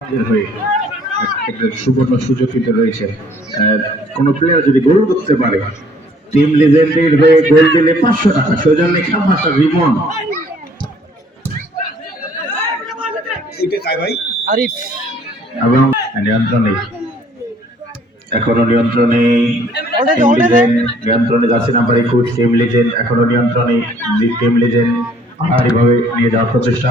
হয়ে একটা সুবর্ণ সুযোগ কিন্তু রয়েছে। কোন প্লেয়ার যদি গোল করতে পারে টিম লিজেন্ডের হয়ে গোল দিলে 500 টাকা, সৌজন্য খামাসা রিমন এবং নিয়ন্ত্রণে এখনো নিয়ন্ত্রণে নিয়ন্ত্রণে যাচ্ছে নাম্বার 21 টিম লিজেন্ড, এখনো নিয়ন্ত্রণে টিম লিজেন্ড ভারীভাবে নিয়ে যাওয়ার প্রচেষ্টা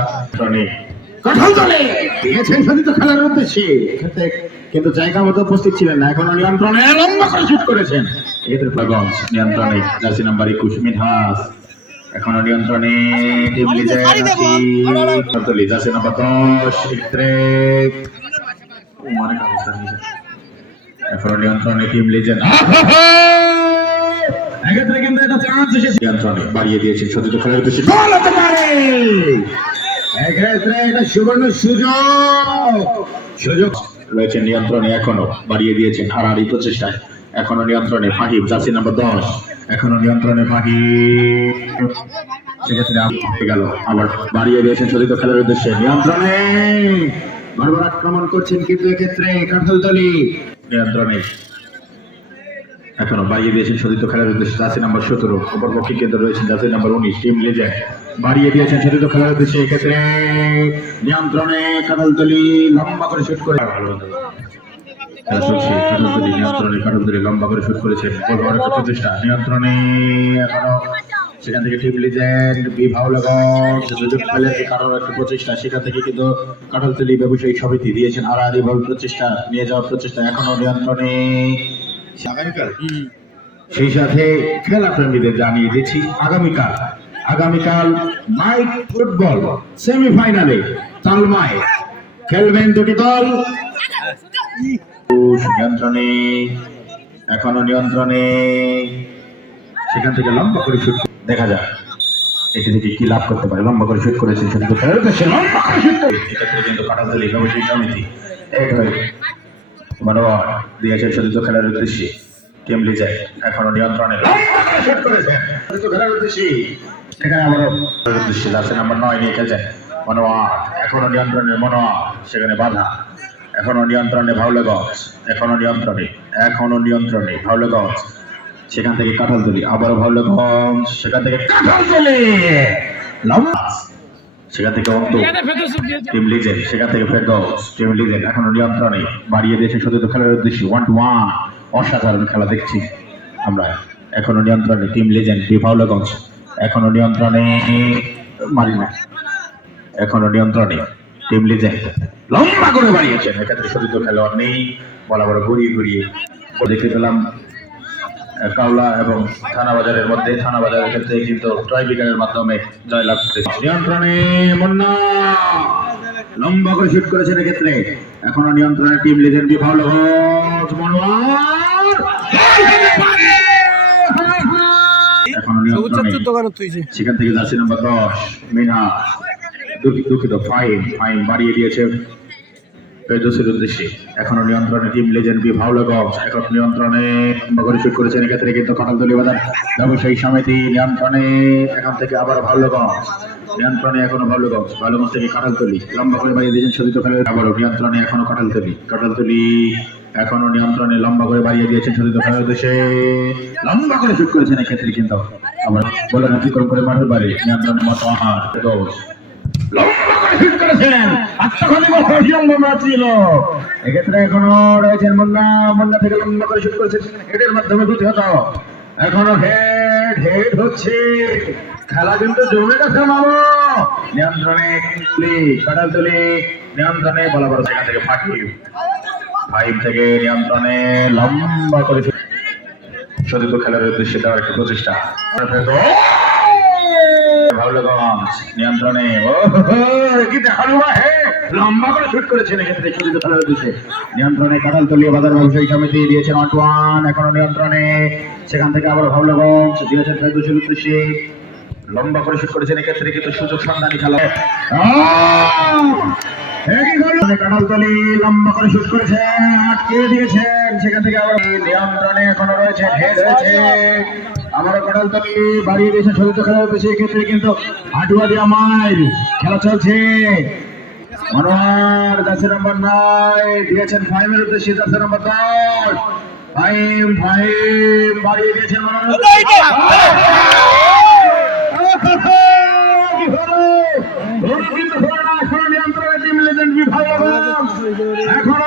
খেলার উদ্দেশ্যে কিন্তু জায়গা মতো উপস্থিত ছিলেন না, এখনো নিয়ন্ত্রণে লম্বা করে শুট করেছেন নিয়ন্ত্রণে জার্সি নাম্বার 21 মিনহাস, এখনো নিয়ন্ত্রণে টিম লিজেন্ড জার্সি নাম্বার 10 ইত্রেক, এখনো নিয়ন্ত্রণে টিম লিজেন্ড কিন্তু একটা চান্স এসেছে, নিয়ন্ত্রণে বাড়িয়ে দিয়েছেন সতীর্থ খেলার উদ্দেশ্যে গোল হতে পারে। সুবর্ণ সুযোগ রয়েছে নিয়ন্ত্রণে, এখনো বাড়িয়ে দিয়েছেন হারাহারি প্রচেষ্টায়, এখনো নিয়ন্ত্রণে ফাহিম জার্সি নাম্বার 10, এখনো নিয়ন্ত্রণে ফাহিম, সেক্ষেত্রে গেল আবার বাড়িয়ে দিয়েছেন সতীর্থ খেলার উদ্দেশ্যে, নিয়ন্ত্রণে বারবার আক্রমণ করছেন কিন্তু এক্ষেত্রে কাঁঠালতলী নিয়ন্ত্রণে, এখনো বাড়িয়ে দিয়েছেন সতীর্থ খেলার উদ্দেশ্যে জার্সি নাম্বার 17, অপরপক্ষে কেন্দ্র রয়েছেন জার্সি নাম্বার 19 টিম লিজেন্ড, বাড়িয়ে দিয়েছেন সতীর্থ খেলার উদ্দেশ্যে, এক্ষেত্রে নিয়ন্ত্রণে কাঁঠালতলী লম্বা করে শুট করে নিয়ন্ত্রণে লম্বা করে শুট করেছেন, প্রচেষ্টা নিয়ন্ত্রণে এখনো সেখান থেকে টিম লিজেন্ড সুযোগ পেলে কারোর একটা প্রচেষ্টা, সেখান থেকে কিন্তু কাঁঠালতলী ব্যবসায়ী সমিতি দিয়েছেন হারাহারি ভাবে প্রচেষ্টা নিয়ে যাওয়ার প্রচেষ্টা, এখনো নিয়ন্ত্রণে। সেই সাথে খেলা প্রেমীদের জানিয়ে দিচ্ছি আগামীকাল নাইট ফুটবল সেমিফাইনালে তালমায় খেলবেন দুটি দল, নিয়ন্ত্রণে এখনো নিয়ন্ত্রণে, সেখান থেকে লম্বা করে শুট দেখা যায় এটি থেকে কি লাভ করতে পারে, লম্বা করে শুট করেছে কিন্তু কাঁঠালতলী ব্যবসায়ী সমিতি মনোবল দিয়েছেন সতীর্থ খেলার উদ্দেশ্যে, টিম লিজেন্ড এখনো নিয়ন্ত্রণে খেলার উদ্দেশ্যে, সেখানে আবারও উদ্দেশ্যে জার্সি নাম্বার 9 নিয়ে খেলছেন মনোয়ার, এখনো নিয়ন্ত্রণে মনোয়ার, সেখানে বাধা, এখনো নিয়ন্ত্রণে ভাউলেগঞ্জ, এখনো নিয়ন্ত্রণে ভাউলেগঞ্জ, সেখান থেকে কাঁঠালতলী আবারও ভাউলেগঞ্জ, সেখান থেকে কাঁঠালতলী লম্বা, সেখান থেকে টিম লিজেন্ড, সেখান থেকে ফেরদৌস, টিম লিজেন্ড এখনো নিয়ন্ত্রণে বাড়িয়ে দিয়েছে সতীর্থ খেলার উদ্দেশ্যে, 1-1 অসাধারণ খেলা দেখছি আমরা, এখনো নিয়ন্ত্রণে টিম লিজেন্ড ভাউলেগঞ্জ, এখনো নিয়ন্ত্রণে মারিনা, এখনো নিয়ন্ত্রণে টিম লিজেন্ড লম্বা করে বাড়িয়েছেন, এক্ষেত্রে সতীর্থ খেলোয়াড় নেই, বরাবর ঘুরিয়ে দেখে পেলাম কাউলা এবং থানাবাজারের মধ্যে, থানাবাজারের ক্ষেত্রে কিন্তু ট্রাইব্রেকারের মাধ্যমে জয়লাভ করেছে, নিয়ন্ত্রণে মুন্না লম্বা করে শুট করেছেন, এক্ষেত্রে এখনো নিয়ন্ত্রণে টিম লিজেন্ড ভাউলেগঞ্জ, মনোয়ার এখনো নিয়ন্ত্রণে, সেখান থেকে জার্সি নাম্বার 10 মিনহাস, দুঃখিত ফাহিম বাড়িয়ে দিয়েছে ফেরদৌসের উদ্দেশ্যে, এখনো নিয়ন্ত্রণে টিম লিজেন্ড ভাউলেগঞ্জ, এখন নিয়ন্ত্রণে করে শুট করেছেন, এক্ষেত্রে কিন্তু কাঁঠালতলী বাজার ব্যবসায়ী সমিতি নিয়ন্ত্রণে, এখান থেকে আবার ভাউলেগঞ্জ নিয়ন্ত্রণে, এখনো ভাউলেগঞ্জ থেকে কাঁঠালতলী লম্বা করে বাড়িয়ে দিয়েছেন সতীর্থ খেলার, আবারও নিয়ন্ত্রণে এখনো কাঁঠালতলী এখনো নিয়ন্ত্রণে লম্বা করে বাড়িয়ে দিয়েছেন সতীর্থ খেলার উদ্দেশ্যে, লম্বা করে শুট করেছেন, এক্ষেত্রে কিন্তু আবার বলেন অতিক্রম করে মাঠের বাড়ি নিয়ন্ত্রণে মতোয়ার দোষ এক্ষেত্রে এখনো রয়েছেন মুন্না থেকে লম্বা করে শুট করেছেন, হেডের মাধ্যমে দ্বিতীয়ত, এখনো হেড হচ্ছে, খেলা কিন্তু জমে গেছে মামা, নিয়ন্ত্রণে কাঁঠালতলী নিয়ন্ত্রণে বরাবর, সেখান থেকে ফাইভ থেকে নিয়ন্ত্রণে লম্বা করে সতীর্থ খেলার উদ্দেশ্যে দেওয়ার একটা প্রচেষ্টা, ভাউলেগঞ্জ নিয়ন্ত্রণে লম্বা করে শুট করেছেন, এক্ষেত্রে সতীর্থ খেলার উদ্দেশ্যে নিয়ন্ত্রণে কাঁঠালতলী বাজার ব্যবসায়ী সমিতি দিয়েছেন 1-1, এখনো নিয়ন্ত্রণে, সেখান থেকে আবার ভাউলেগঞ্জ দিয়েছেন ফেরদৌসের উদ্দেশ্যে, লম্বা করে শুট করেছেন, এক্ষেত্রে কিন্তু সুযোগ সন্ধানী খেলা, কাঁঠালতলী লম্বা করে শুট করেছেন, আটকে দিয়েছেন, সেখান থেকে আবার নিয়ন্ত্রণে এখনো রয়েছেন, হেড হয়েছে, আবারও কাঁঠালতলী বাড়িয়ে দিয়েছে সতীর্থ খেলার উদ্দেশ্যে, এক্ষেত্রে কিন্তু হাটুয়া দিয়া মাইল খেলা চলছে, মনোয়ার জার্সি নাম্বার 9 দিয়েছেন ফাইমের উদ্দেশ্যে জার্সি নাম্বার 10 ফাইম বাড়িয়ে দিয়েছেন মনোয়ার এখন নিয়ন্ত্রণে টিম লেজেন্ড বিভাগ এখন